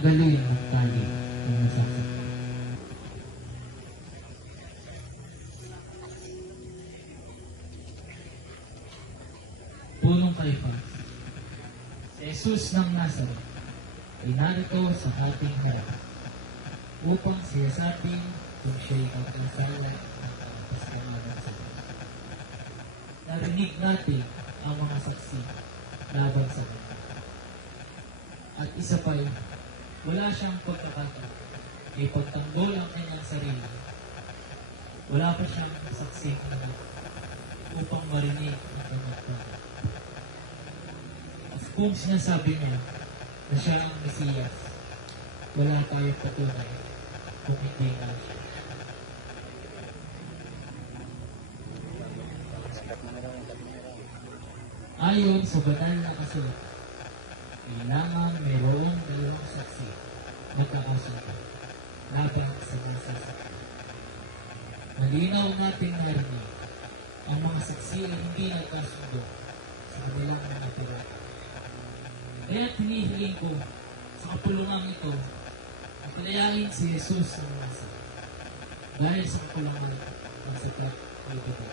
tanggalin ang tali ng nasasaktan. Punong Kaifas. Si Jesus ng Nazaret ay narito sa ating harap upang siyasabing kung siya'y magkasala ng kapasalanan sa Diyos. Narinig natin ang mga saksi laban sa Kanya. At isa pa'y, wala siyang pagkakataon ay pagtanggol ang kanyang sarili. Wala pa siyang saksi upang marinig ang kanyang tanong. At kung sinasabi niya na siya ang Mesiyas, wala tayong patunay kung hindi nga siya. Ayon sa banal na kasulat, kailangan mayroong dalawang saksi na kakasulat laban sa nasasaktan. Malinaw natin narinig, ang mga saksi ay hindi nagkasundo sa kanilang mga pirata. Kaya tinihiling ko sa kapulungan ito na palayain si Jesus sa Nazaret dahil sa kapulungan ng saklap ng ito.